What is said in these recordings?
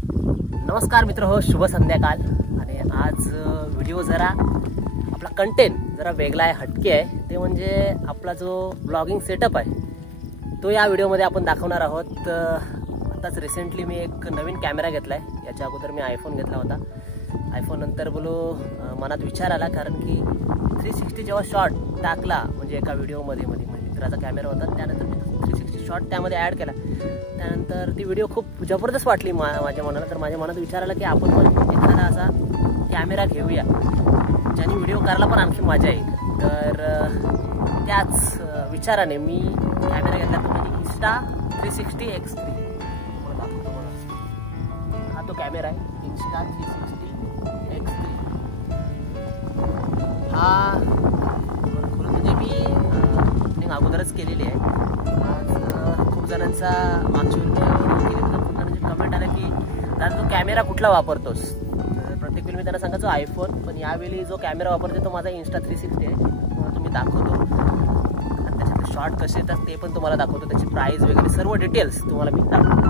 नमस्कार मित्र हो, शुभ संध्याकाळ। आणि आज व्हिडिओ जरा आपला कंटेंट जरा वेगळा आहे, हटके आहे। ते म्हणजे आपला जो ब्लॉगिंग सेटअप आहे तो या व्हिडिओमध्ये आपण दाखवणार आहोत। आताच रिसेंटली मी एक नवीन कॅमेरा घेतलाय। याच्या अगोदर मी आयफोन घेतला होता। आयफोन नंतर बोलो मनात विचार आला, कारण की 360 जेव्हा शॉट टाकला म्हणजे एका व्हिडिओमध्ये मित्राचा कॅमेरा होता, त्यानंतर मी 360 शॉट त्यामध्ये ॲड केला। त्यानंतर ती व्हिडिओ खूप जबरदस्त वाटली माझ्या मनाला। तर माझ्या मनात विचार आला की आपण पण एखादा असा कॅमेरा घेऊया ज्याने व्हिडिओ करायला पण आणखी मजा येईल। तर त्याच विचाराने मी कॅमेरा घेतला, तो म्हणजे Insta360 X3। तुम्हाला दाखवतो बघा, हा तो कॅमेरा आहे Insta360 X3। हा म्हणजे मी अगोदरच केलेली आहे। खूप जणांचा मागच्या व्हिडिओ खूप जणांचे कमेंट आले की दादा तू कॅमेरा कुठला वापरतोस। प्रत्येक वेळी मी त्यांना सांगायचो आयफोन, पण यावेळी जो कॅमेरा वापरते तो माझा Insta360 आहे। तुम्हाला तुम्ही दाखवतो आणि त्याच्यातले शॉट कसे येतात ते पण तुम्हाला दाखवतो, त्याची प्राईस वगैरे सर्व डिटेल्स तुम्हाला मी दाखवतो।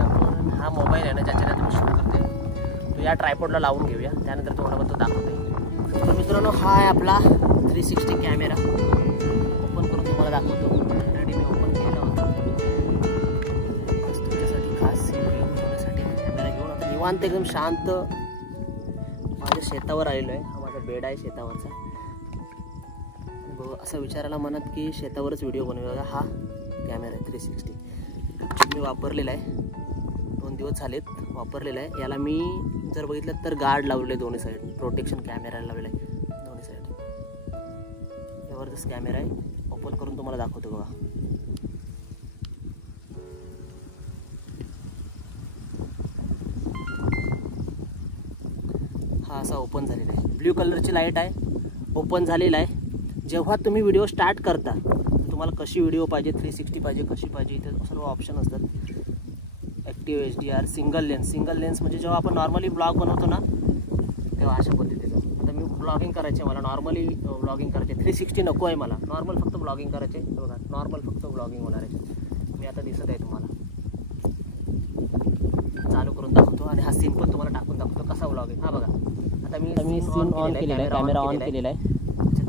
आपण हा मोबाईल आहे ना ज्याच्याने तुम्ही शूट करते तो या ट्रायपॉडला लावून घेऊया, त्यानंतर तुम्हाला पण तो दाखवते। तर मित्रांनो, हा आहे आपला 360 कॅमेरा। ओपन करून तुम्हाला दाखवतो। ऑलरेडी मी ओपन केला होता तुमच्यासाठी, खास व्हिडिओ बनवण्यासाठी कॅमेरा घेऊन आता निवांत एकदम शांत माझ्या शेतावर आलेलो आहे। हा माझा बेड आहे शेतावरचा। असं विचारायला मनात की शेतावरच व्हिडिओ बनवूया। हा कॅमेरा 360 मी वापरलेला आहे, 2 दिवस झालेत वापरलेला आहे। याला मी जर बघितलं तर गार्ड लावलेले दोन्ही साईड, प्रोटेक्शन कॅमेराला लावलेलं आहे दोन्ही साईड। जबरदस्त कॅमेरा आहे। ओपन करून तुम्हाला दाखवतो बघा। हा असा ओपन झालेला आहे, ब्ल्यू कलरची लाईट आहे, ओपन झालेला आहे। जेव्हा तुम्ही व्हिडिओ स्टार्ट करता तुम्हाला कशी व्हिडिओ पाहिजे, 360 पाहिजे, कशी पाहिजे, इथे सर्व ऑप्शन असतात। ॲक्टिव्ह HDR, सिंगल लेन्स म्हणजे जेव्हा आपण नॉर्मली ब्लॉग बनवतो ना तेव्हा अशा पद्धतीचं। आता मी ब्लॉगिंग करायचे, मला नॉर्मली ब्लॉगिंग करायचे, 360 नको आहे मला, नॉर्मल फक्त ब्लॉगिंग करायचे। बघा नॉर्मल फक्त ब्लॉगिंग होणार आहे। मी आता दिसत आहे तुम्हाला, चालू करून दाखवतो आणि हा सीन पण तुम्हाला टाकून दाखवतो कसा ब्लॉग आहे। हा बघा, आता मी सीन ऑन केलेला आहे, कॅमेरा ऑन केलेला आहे।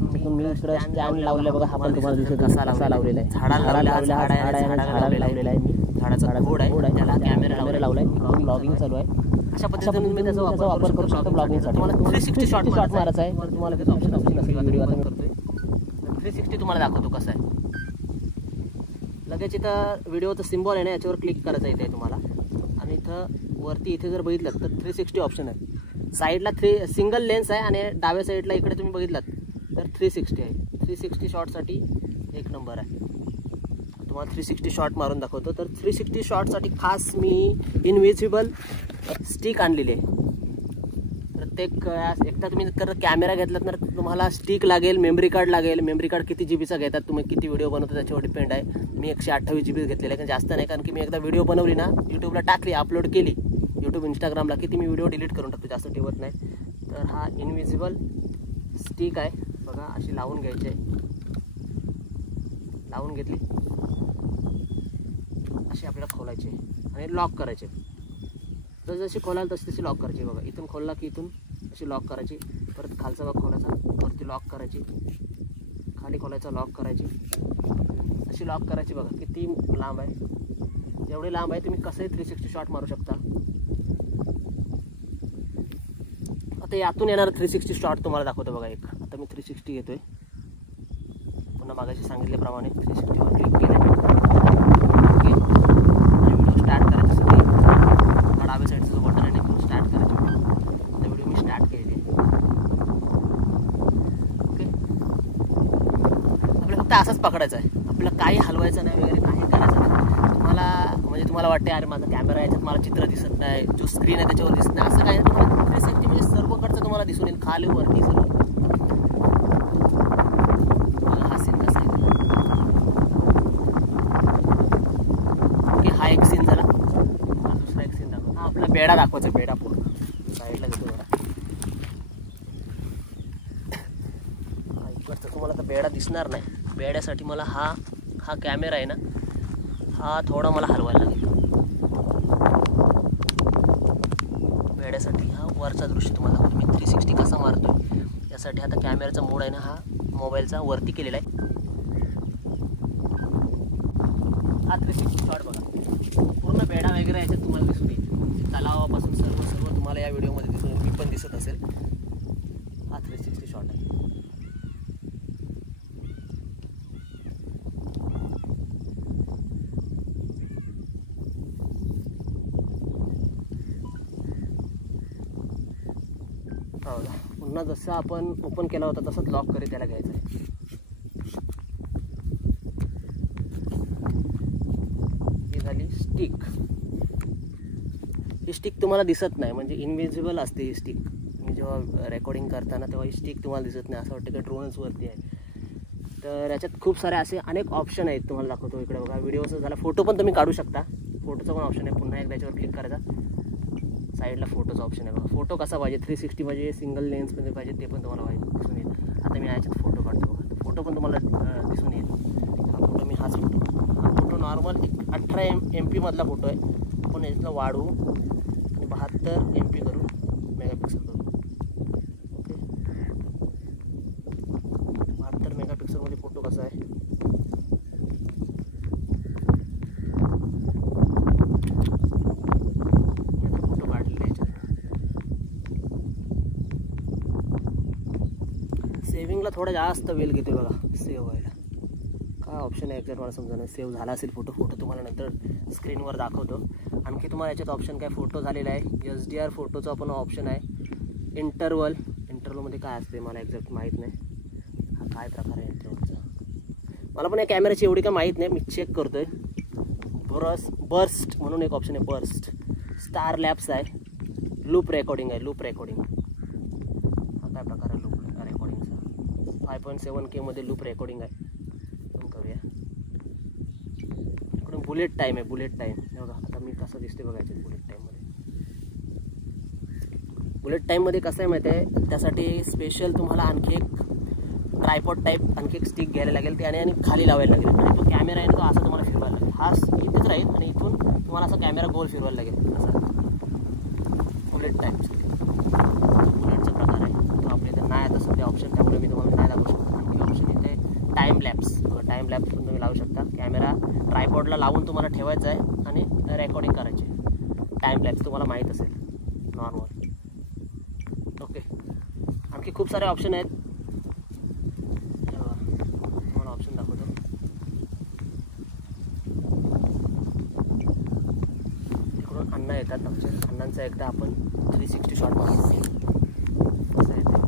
मी इकडे स्टँड लावलेला बघा, हा पण तुम्हाला दिसत कसा लावलेला आहे। झाडाला लावलेला आहे मी, झाडाचा खोड आहे त्याला कॅमेरा लावलाय। ब्लॉगिंग चालू आहे, अशा पद्धतीने मी त्याचा वापर करू शकतो ब्लॉगिंगसाठी। तुम्हाला 360 शॉट मारायचा आहे, तुम्हाला त्याचा ऑप्शन असेल। व्हिडिओ आता करतोय 360 तुम्हाला दाखवतो कसा आहे। लगेच इथं व्हिडिओचं सिम्बॉल आहे ना, याच्यावर क्लिक करायचं इथे तुम्हाला। आणि इथं वरती इथे जर बघितलं तर 360 ऑप्शन आहे। साईडला सिंगल लेन्स आहे आणि डाव्या साईडला इकडे तुम्ही बघितलात तर 360 आहे। 360 शॉटसाठी एक नंबर आहे। तुम्हाला 360 शॉट मारून दाखवतो। तर 360 शॉटसाठी खास मी इनव्हिजिबल स्टिक आणलेली आहे। प्रत्येक एकदा तुम्ही जर कॅमेरा घेतलात तर तुम्हाला स्टिक लागेल, मेमरी कार्ड लागेल। मेमरी कार्ड किती जीबीचा घेतात, तुम्ही किती व्हिडिओ बनवतो त्याच्यावर डिपेंड आहे। मी 128 GB घेतलेला आहे, कारण जास्त नाही, कारण की मी एकदा व्हिडिओ बनवली ना, यूट्यूबला टाकली, अपलोड केली यूट्यूब इंस्टाग्रामला, की ती मी व्हिडिओ डिलीट करून टाकतो, जास्त ठेवत नाही। तर हा इनव्हिजिबल स्टिक आहे बघा, अशी लावून घ्यायची आहे। लावून घेतली अशी आपल्याला खोलायची आणि लॉक करायचे। जशी खोलाल तशी लॉक करायची बघा। इथून खोलला की इथून अशी लॉक करायची, परत खालचा भाग खोलायचा, वरती लॉक करायची, खाली खोलायचा, लॉक करायची, अशी लॉक करायची बघा। किती लांब आहे, जेवढी लांब आहे तुम्ही कसंही 360 शॉट मारू शकता। आता यातून येणार 360 शॉट तुम्हाला दाखवतो बघा एक। आता मी 360 घेतोय, पुन्हा मागाशी सांगितल्याप्रमाणे 360 वर क्लिक केलं। ओके, आणि व्हिडिओ स्टार्ट करायच्यासाठी डाव्या साईडचा जो बटन आहे तिथून स्टार्ट करायचं। आता व्हिडिओ मी स्टार्ट केलेली आहे। ओके, आपल्याला फक्त असंच पकडायचं आहे, आपल्याला काही हलवायचं नाही वगैरे, काही करायचं नाही। तुम्हाला वाटते अरे माझा कॅमेरा याच्यात मला चित्र दिसत नाही, जो स्क्रीन आहे त्याच्यावर दिसत नाही, असं काही नाही। तुम्हाला 360 म्हणजे सर्वकडचं तुम्हाला दिसून येईल, खाली वरती सर्व। हा सीन कसा आहे, ओके, हा एक सीन झाला। दुसरा एक सीन दाखवतो, हा आपला बेडा दाखवायचा, बेडा पूर्ण साईडला घेतो बघा। इकडचं तुम्हाला तर बेडा दिसणार नाही, बेड्यासाठी मला हा कॅमेरा आहे ना, हा थोडा मला हलवायला लागेल। वरचा दृश्य तुम्हाला दाखवतो मी 360 कसा मारतोय. यासाठी आता कॅमेराचा मोड आहे ना हा मोबाईलचा वरती केलेला आहे. हा 360 शॉट बघा, पूर्ण बेडा वगैरे याच्यात तुम्हाला दिसून येईल. तलावापासून सर्व तुम्हाला या व्हिडिओमध्ये दिसून येईल, मी पण दिसत असेल. हा 360 शॉट आहे. पुन्हा जसं आपण ओपन केला होता तसंच लॉक करी त्याला घ्यायचं आहे. ही झाली स्टिक. ही स्टिक तुम्हाला दिसत नाही, म्हणजे इनविजिबल असते ही स्टिक. तुम्ही जेव्हा रेकॉर्डिंग करताना तेव्हा ही स्टिक तुम्हाला दिसत नाही, असं वाटतं की ड्रोनच वरती आहे. तर याच्यात खूप सारे असे अनेक ऑप्शन आहेत, तुम्हाला दाखवतो. इकडे बघा व्हिडिओचं झाला, फोटो पण तुम्ही काढू शकता. फोटोचा पण ऑप्शन आहे. पुन्हा एकदा याच्यावर क्लिक करायचा, साईडला फोटोचा ऑप्शन आहे बघा. फोटो कसा पाहिजे, 360 म्हणजे सिंगल लेन्समध्ये पाहिजे ते पण तुम्हाला दिसून येईल. आता मी याच्यात फोटो काढतो बघा, फोटो पण तुम्हाला दिसून येईल. हा फोटो मी हाच फोटो नॉर्मल एक 18 MP मधला फोटो आहे. आपण याच्यातला वाढवू आणि 72 MP करू, मेगापिक्सल करू. ओके, 72 मेगापिक्सलमध्ये फोटो कसा आहे. सेव्हिंगला थोडा जास्त वेळ घेतो बघा सेव्ह व्हायला. काय ऑप्शन आहे एक्झॅक्ट मला समजा नाही. सेव्ह झाला असेल फोटो तुम्हाला नंतर स्क्रीनवर दाखवतो. आणखी तुम्हाला याच्यात ऑप्शन काय, फोटो झालेला आहे. SDR फोटोचा पण ऑप्शन आहे. इंटरवलमध्ये काय असते मला एक्झॅक्ट माहीत नाही. हा काय प्रकार आहे इंटरवलचा, मला पण या कॅमेऱ्याची एवढी काय माहीत नाही, मी चेक करतो आहे. बर्स्ट म्हणून एक ऑप्शन आहे, बर्स्ट. स्टार लॅब्स आहे. लूप रेकॉर्डिंग आहे, लूप रेकॉर्डिंग. हा काय प्रकार आहे लूप रेकॉर्डिंगचा. 5.7K मध्ये लूप रेकॉर्डिंग आहे. करूया. इकडून बुलेट टाईम आहे, बुलेट टाईम बघा. आता मी कसं दिसते बघायचे बुलेट टाईममध्ये. बुलेट टाईममध्ये कसं आहे माहिती आहे, त्यासाठी स्पेशल तुम्हाला आणखी एक ट्रायपॉड टाईप आणखी एक स्टिक घ्यायला लागेल, त्याने आणि खाली लावायला लागेल. आणि तो कॅमेरा आहे ना, तो असा तुम्हाला फिरवायला लागेल. हा इथेच राहील आणि इथून तुम्हाला असा कॅमेरा गोल फिरवायला लागेल. असा बुलेट टाईपसाठी बुलेटचा प्रकार आहे तो आपल्या इथं नाही आता सध्या ऑप्शन, त्यामुळे मी तुम्हाला नाही दाखवू शकतो. आणखी ऑप्शन इथे टाईम लॅप्स. टाईम लॅप्स पण तुम्ही लावू शकता. कॅमेरा ट्रायपॉडला लावून तुम्हाला ठेवायचा आहे आणि रेकॉर्डिंग करायची. टाईम लॅप्स तुम्हाला माहीत असेल नॉर्मल. ओके, आणखी खूप सारे ऑप्शन आहेत. तुम्हाला ऑप्शन दाखवतो. तिकडून अण्णा येतात आमच्या. अण्णांचा एकदा आपण 360 शॉट मारतो. कसं आहे ते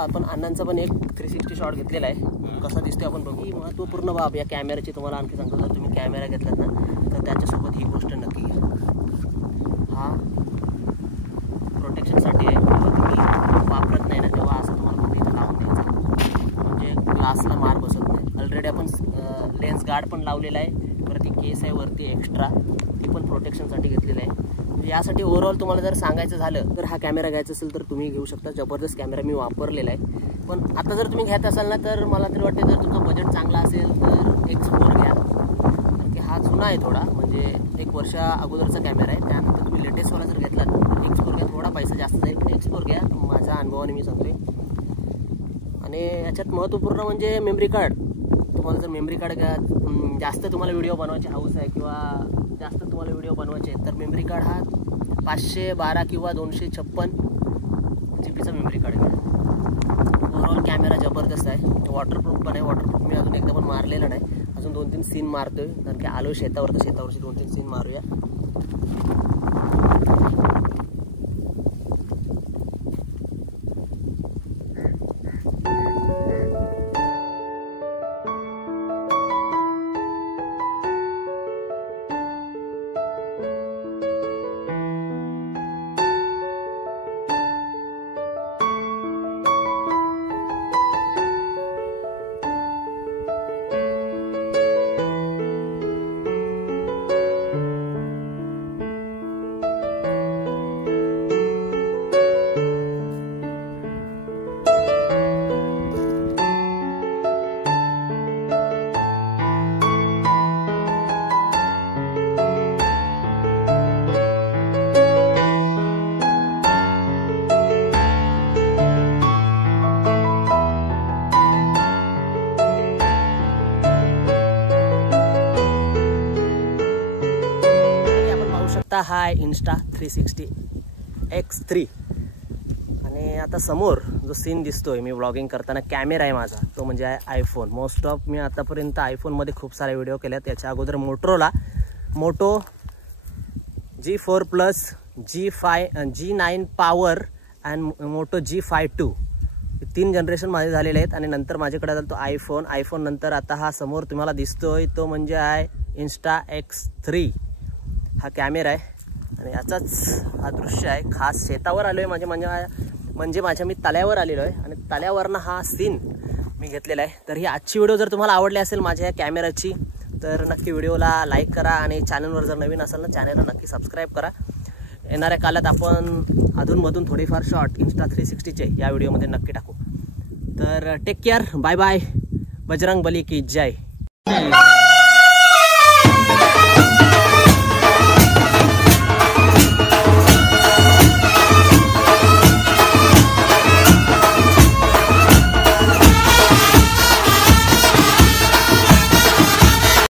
आपण अण्णांचा पण एक 360 शॉट घेतलेला आहे. कसा दिसतोय आपण बघू. ही महत्त्वपूर्ण बाब या कॅमेऱ्याची तुम्हाला आणखी सांगतो. जर तुम्ही कॅमेरा घेतलात ना तर त्याच्यासोबत ही गोष्ट नक्की घ्या. हा प्रोटेक्शनसाठी आहे. जेव्हा तुम्ही वापरत नाही ना तेव्हा असं तुम्हाला फक्त इथं लावून द्यायचं, म्हणजे ग्लासला मार बसत नाही. ऑलरेडी आपण लेन्स गार्ड पण लावलेला आहे. परत ती केस आहे वरती एक्स्ट्रा, ती पण प्रोटेक्शनसाठी घेतलेलं आहे. म्हणजे यासाठी ओव्हरऑल तुम्हाला जर सांगायचं झालं तर हा कॅमेरा घ्यायचा असेल तर तुम्ही घेऊ शकता. जबरदस्त कॅमेरा मी वापरलेला आहे. पण आता जर तुम्ही घ्यायचा असाल ना तर मला तरी वाटते जर तुमचं बजेट चांगला असेल तर X4 घ्या. कारण की हा जुना आहे थोडा, म्हणजे 1 वर्षा अगोदरचा कॅमेरा आहे. त्यानंतर तुम्ही लेटेस्टवाला जर घेतला तर X4 घ्या. थोडा पैसा जास्त जाईल पण X4 घ्या, माझ्या अनुभवाने मी सांगतोय. आणि याच्यात महत्त्वपूर्ण म्हणजे मेमरी कार्ड. तुम्हाला जर मेमरी कार्ड घ्या, जास्त तुम्हाला व्हिडिओ बनवायची हौस आहे किंवा जास्त तुम्हाला व्हिडिओ बनवायचे आहेत तर मेमरी कार्ड हा 512 किंवा 256 GBचा मेमरी कार्ड घ्या. ओव्हरऑल कॅमेरा जबरदस्त आहे. वॉटरप्रूफ पण आहे. वॉटरप्रूफ मी अजून एकदा पण मारलेला नाही. अजून 2-3 सीन मारतोय, कारण की आलो शेतावर तर शेतावरची 2-3 सीन मारूया. आहे इन्स्टा 360 X3. आणि आता समोर जो सीन दिसतोय मी व्लॉगिंग करताना, कॅमेरा आहे माझा, तो म्हणजे आहे आयफोन. मोस्ट ऑफ मी आतापर्यंत आयफोनमध्ये खूप सारे व्हिडिओ केलेत. याच्या अगोदर Motorola Moto G4 Plus, G9 power and Moto G5 II 3 generation माझे झालेले आहेत. आणि नंतर माझ्याकडे आला तो आयफोन नंतर आता हा समोर तुम्हाला दिसतोय तो म्हणजे आहे इन्स्टा X3. हा कॅमेरा आहे आणि याचाच हा दृश्य आहे. खास शेतावर आलो आहे म्हणजे माझ्या मी तळ्यावर आलेलो आहे आणि तळ्यावरनं हा सीन मी घेतलेला आहे. तर ही आजची व्हिडिओ जर तुम्हाला आवडली असेल माझ्या या कॅमेऱ्याची तर नक्की व्हिडिओला लाईक करा आणि चॅनलवर जर नवीन असाल ना चॅनलला नक्की सबस्क्राईब करा. येणाऱ्या काळात आपण अधूनमधून थोडीफार शॉर्ट इन्स्टा 360चे या व्हिडिओमध्ये नक्की टाकू. तर take care, bye bye, Bajrang Bali की जय.